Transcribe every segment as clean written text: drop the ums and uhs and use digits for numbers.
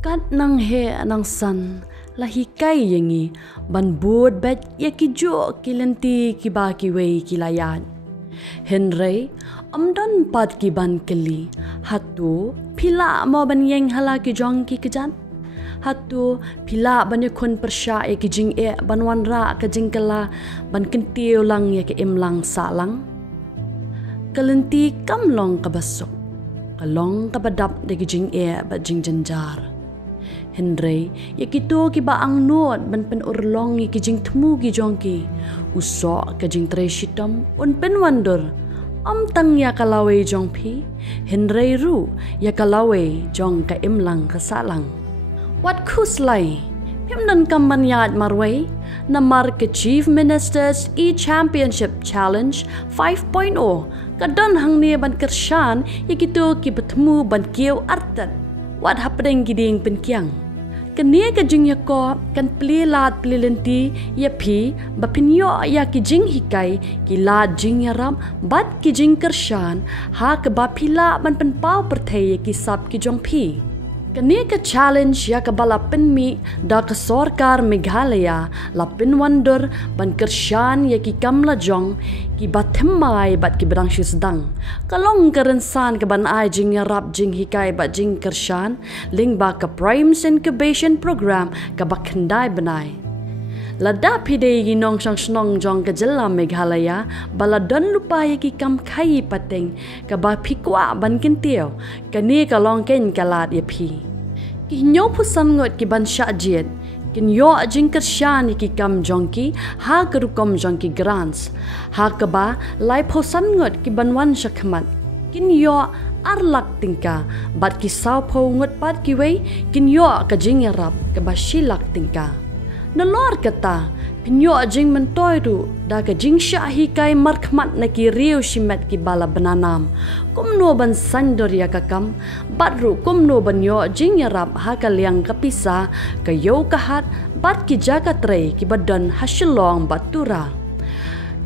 Kat nang he nang san lahikai yangi ban bod bet ya ki jo ki lenti ki ba ki wei ki layan. Henry amdan pad ki ban keli hatu pila mo ban yeng hala ki jong ki kejan. Hatu pila ban yakun persya ya ki jing e ban wan ra ka jing kala ban kentiu lang ya ki imlang salang. Kelenti kam long ka basok. Kalong ka badap de ki jing e ba jing janjar. Henry, ya kito ki ba ang nuot ban pen urlong ki jing temu ki jongki. Usok ka jing tre shitam un pen wandor. Tang ya kalawe jong pi. Henry ru ya kalawe jong ka imlang ka salang. Wat kuslay? Pimnan kamban yad marway na marke Chief Minister's E-Championship Challenge 5.0 kadon hang ni ban kersyan ya kito ki betemu ban kieu artat. Wat hapdeng giding penkiang. Kenia ka jing ya ko kan plilat plilenti ya pi bapinyo ya ki jing hikai ki lad jing ya ram bat ki jing kersyan ha ke bapila ban penpau perthai ya ki sap ki jong pi. Kenia ka challenge ya ka balapen mi da ka sorkar Meghalaya lapin wandur ban kersyan ya ki kamla jong ki bathemai bat ki berang sedang. Kalong kerensan ke ban ai jing ya rap jing hikai bat jing kersyan ling ba ka Primes Incubation Program ka bakhendai benai. Lada pide ginong sang snong jong ka jela Meghalaya baladon lupa ya ki kam khai pateng ka ba phikwa ban kintiao kani ka long ken kalat ya phi. Ki nyo pusan ngot ki ban sha jiet kin yo jing kersyan ki kam jongki ha kerukom jongki grants ha ka ba lai pusan ngot ki ban wan shakmat kin yo arlak tingka bat ki saw po ngot pat ki wei kin yo ka jing ya rap ka ba shilak tingka. Nalor kata, pinyo jing mentoy tu, da ka jing syahi kai markmat na ki riu shimet ki bala benanam. Kumno ban sandor ya kakam, batru kumno ban yo jing yarap ha ka liang kapisa, ka yo kahat, bat ki jaga tre ki badan hasilong batura.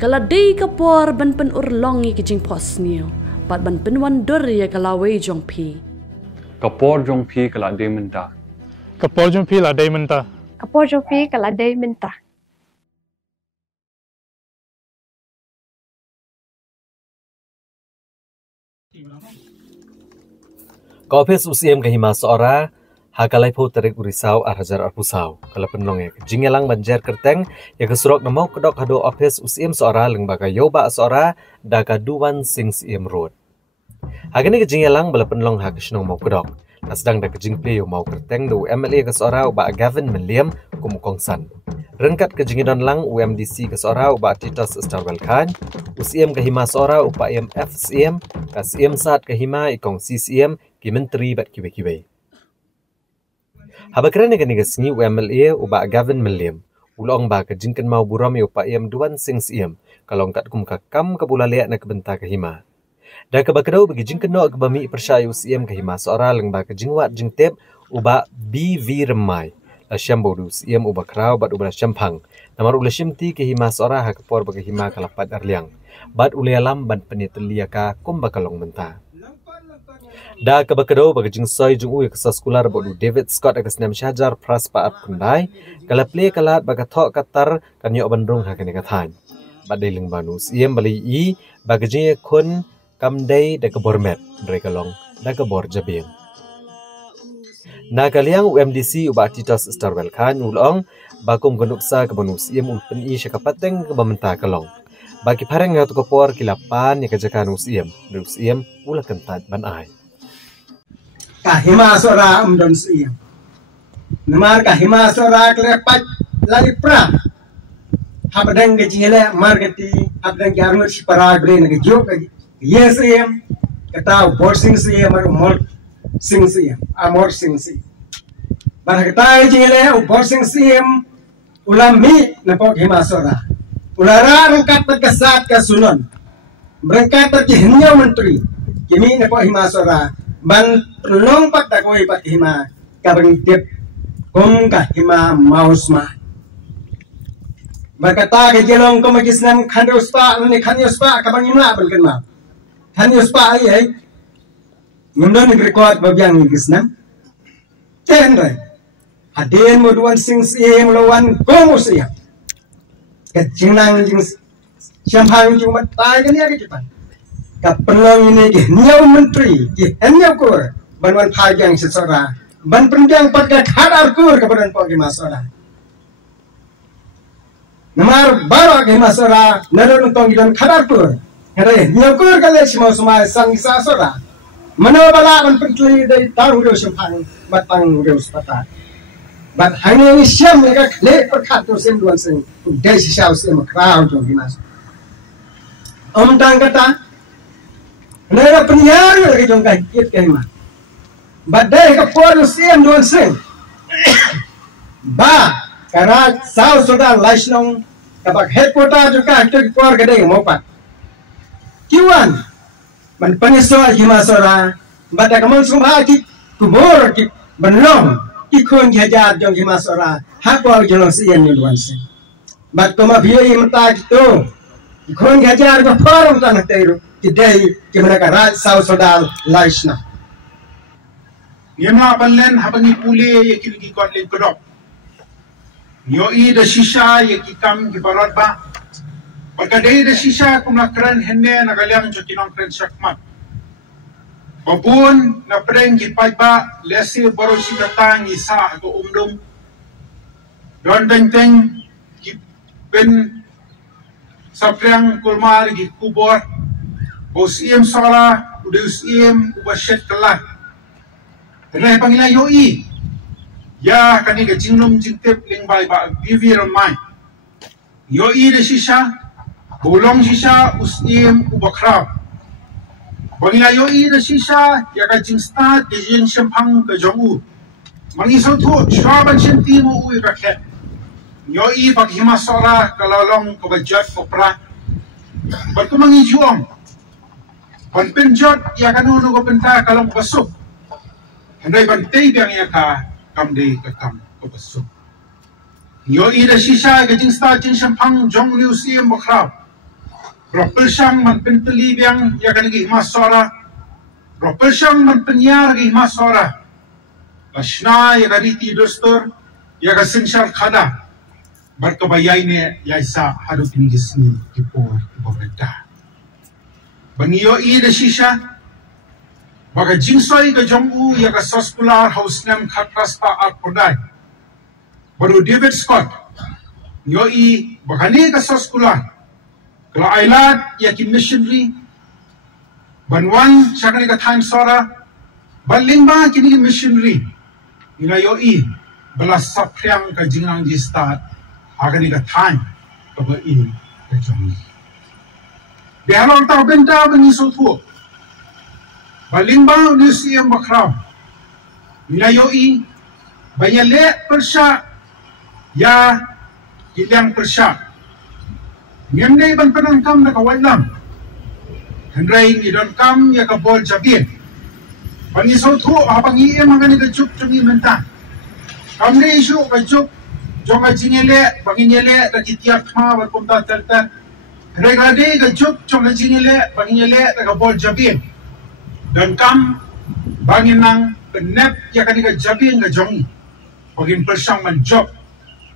Kaladei kapor ban pen urlongi ki jing pos niyo, bat ban pen wandor ya kalawe jong pi. Kapor jong pi kaladei menta. Kapor jong pi ladei menta. Kapor jopi kaladei minta. Kopes UCM kahima seora hakalai po terik urisau arhajar arpusau kala penlong ya jingelang banjar kerteng ya kesurok namau kedok hado opes UCM seora lengbaga yoba seora daga duan sing CM road. Hagani ke jingelang bala penlong ha kesnong mau kedok. Nasdang da kejing play mau kerteng do MLA ke seora uba Gavin William kumukongsan. Rengkat ke jingidan lang UMDC ke seora uba Titus Starwell Khan, UCM ke hima seora upa FCM, ka CM saat ke hima ikong CCM ki menteri bat kiwe-kiwe. Habakran ke nigasngi UMLA uba Gavin William. Ulong ba ke jingken mau buram upa duan sing CM kalau kat kum kakam ke bulalek na kebenta ke hima. Da kabakadau bagi jing keno kebami persya UCM kahima seora lengba ke jingwat jing tep uba BV remai la syambo du UCM uba krau bat uba syampang namar ula syimti kahima seora ha kepor bagi hima kalapat arliang bat ule alam ban penitelia ka kumba kalong menta. Da kabakadau bagi jing soy jing uy kesas kular bodu David Scott akas nam syajar pras paat kundai kala play kalat baga thok katar kanyo bandrung ha kene kathan bat de lengba nu UCM bali i bagi jing kun kamdai da kebormet mereka long da kebor jabing. Na kaliang UMDC uba Titus Starwell Khan ulong bakum genduksa kebonus iem ulpen i syakapateng kebamenta kalong. Bagi pareng ngatu kepor kilapan ya kejakan usiem ula kentat ban ai. Kahima sora umdon siem. Namar kahima sora klepat lari pra. Habdang gejile margeti habdang yarno sipara brain gejo Yes, CM. Kata board sing CM or more sing CM. More sing CM. Barang kata jingile board sing CM ulami napok himasora. Ulara rangkat terkesat ke sunon. Berangkat terjehnya menteri. Kini napok himasora. Ban lompat tak koi pat hima kabang tip kong ka hima mausma. Berkata ke jelong komagisnam khandospa ni khanyospa kabang hima ban kenma. Hanyos pa ay mundan nag-record babyang ngisnam Tenre. Haden moduan sing siem lawan komus ya. Kejinang jing siampang jing matai kan ya kejutan. Kapelong ini ke niau menteri ke niau kur banwan pajang sesora ban penjang pakai kadar kur kepada pagi masora. Namar baru ke masora naron tong gidan kadar kur. Hare niau kur kale semua sang sasora. Manobala ban pentui dari tahu do siampang matang do sepata. But hanya ini siam mereka klik perkat tu sem duan sing dari siau sem crowd jong dimas. Tang kata, mereka penyiar lagi jong kait kema. But dari kapor sem duan sing, ba karena sau sudah laisnong kabak headquarter juga itu kapor kedai mopat. Kiwan, man penyesuai himasora, bada kamu semua ki kubur ki benlong. Ikon hajar jong himasora hapal jong sien duan sing. But koma bioi mata gitu. Ikon hajar ko forum tanah teru kedai ke mereka raj sau sodal laisna. Yema ballen habangi pule yekin ki kon len kodok. Yo I da shisha yeki kam ki barot ba. Bagade da shisha kumla kran henne nagalyang jokinong kran shakmat. Babun na preng ki paiba lesi baru si datang isa ko umdum. Don teng ki pen saprang kulmar ki kubor. Bos iem sala udeus iem ubashet kelah. Reh pangila yoi. Ya kani ka jinglum jintep ling bai ba bivi ramai. Yoi de shisha bolong shisha usim ubakrab. Bangila yoi da shisha ya ka jingsta de jin shampang ka jongu. Mangi so thu shraban shinti mo u ka khet. Yoi bag himasora kalalong ka bajat kopra. Bat ko mangi juong. Ban penjot ya kanunu ko penta kalong basuk. Handai ban tei biang ya ka kamde ka kam ko basuk. Yoi da shisha ka jingsta jin shampang jong liu siem bakrab. Ropel syang man penteli biang ya kan gi masora. Ropel syang man penyar gi masora. Lashna ya riti dostor ya ka sinshar khada. Barkabayai ne ya isa hadu tingis ni tipor bobeta. Bangiyo I de shisha baga jingsoi ka jongu ya ka soskular house nem khatras pa at podai. Baru David Scott yo I bagani ka soskular. Kalau ailat yakin missionary banwan syakani ka time sora balingba kini missionary ina yoi belas sapriang ka jingang di start agani ka time ka ba in ka jongi biarong tau benta bengiso tu balingba museum bakram ina yoi banyale persya ya ilang persya Ngemne ban penangkam na kawalam. Henry ni don kam ya ka bol jabin. Bangi so thu habang iem hangani ka juk chumi menta. Kamne isu ka juk jonga jingele bangi nyele da kitiak ma bar kumta telta. Regrade ka juk jonga jingele bangi nyele da ka bol jabin. Dan kam bangi nang penep ya kani ka jabin ka jongi. Bagin persang man job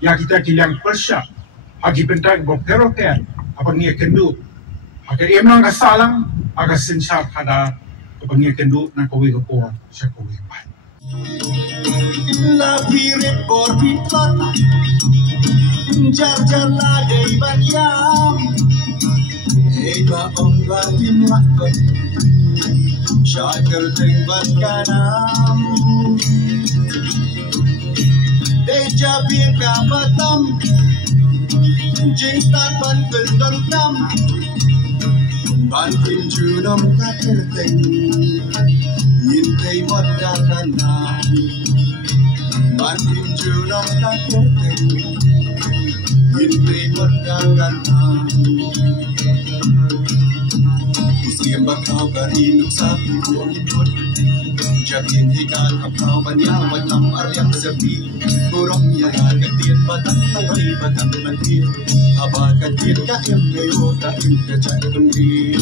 ya kita kilang persang. Agi pentag boktero ker apa ngia kendu aga emang kasalang aga sinshar kada apa ngia kendu na kowi ko sya kowi pai la pirit por pitlat jar jar la dei bagyam ega om la timlakot shakar teng batkanam deja bir kapatam Jing start ban ben dam ban pin junam ka terteng yin tei wat da kana ban pin junam ka terteng yin tei wat da kana usim bakau kari nuksa ko ikut Jabin hikan apau banya watam aryam sepi Burong yara ketir batang tarai batang mentir Haba ketir ka im gayo ka im kecak kendi